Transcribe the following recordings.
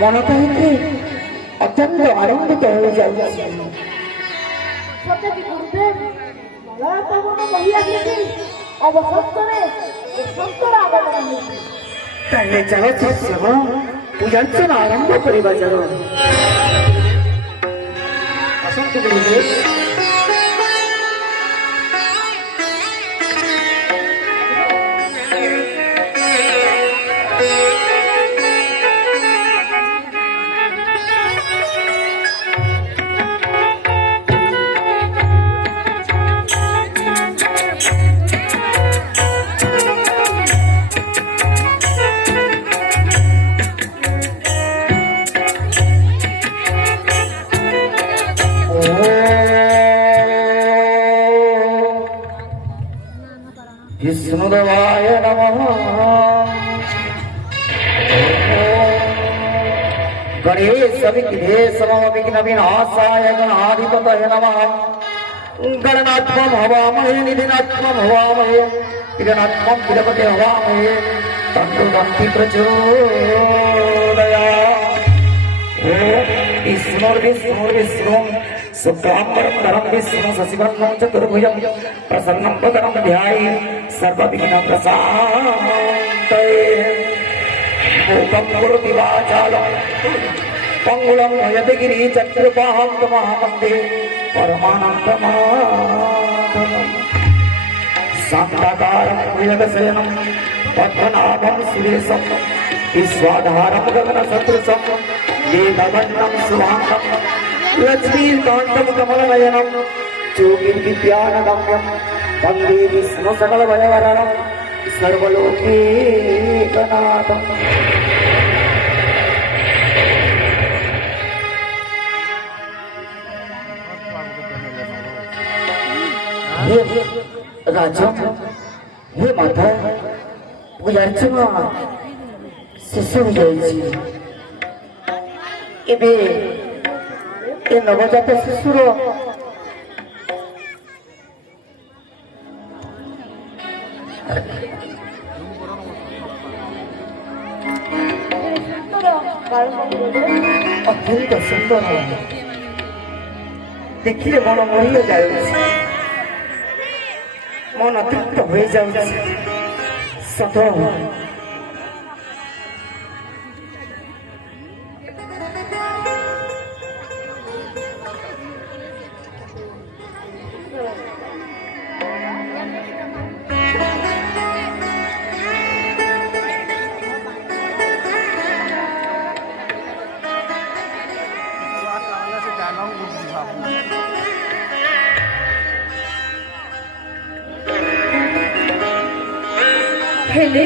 মনটা হতে অত্যন্ত আনন্দিত হয়ে যাচ্ছে। তাহলে চলো পূজার জন্য আরম্ভ করিবা চলো। আসন্ত গুরুদেব। विष्णुदेवाय नमः। गणेश विघ्नेश विघ्न विनाशाय गणाधिपतये नमः। गणनात्मं हवामहे निधिनात्मं हवामहे विघ्नात्मं विलपते हवामहे तन्नो दन्ति प्रचोदयात्। विष्णुर्विष्णुर्विष्णु शुक्लाम्बरं धरं विष्णु शशिवर्णं चतुर्भुजं प्रसन्नं वदनं ध्याये सर्वविघ्नप्रशान्तये। मूकं करोति वाचालं पङ्गुलं नयति गिरिचक्रुपाहं तमहमन्दे परमानन्दमाधवम्। शान्ताकारं भुजगशयनं पद्मनाभं सुरेशं विश्वाधारं गगनसदृशं वेदवर्णं शुभाङ्गं लक्ष्मीकान्तं कमलनयनं योगिविद्यानगम्यं वन्दे विष्णुसकलभयहरणं सर्वलोकैकनाथम्। हे राजा, हे माता, पूजार्चना शेष हो जाइए। एबे ए नवजात शिशुर अत्यंत सुंदर देखिए मन मोहि जाए, मन तृप्त हो जाए। सत हेले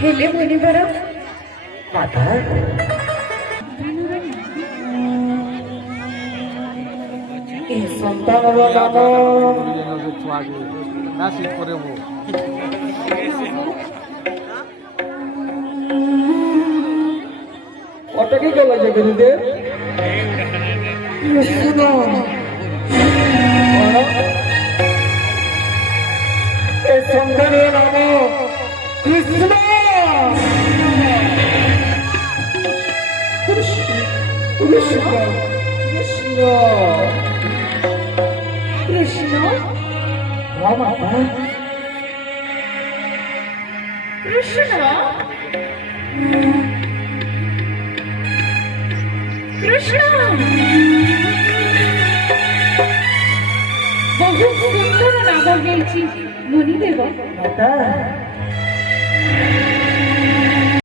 हेले मुनिवर माता ए सन्तानर नाम অটকি চলে যে গুরুদেব কৃষ্ণ এ সন্তানের নাম কৃষ্ণ। কৃষ্ণ কৃষ্ণ কৃষ্ণ কৃষ্ণ মাতা কৃষ্ণ কৃষ্ণ বহু সুন্দর নাম হয়েছি মুনিদেব। মাতা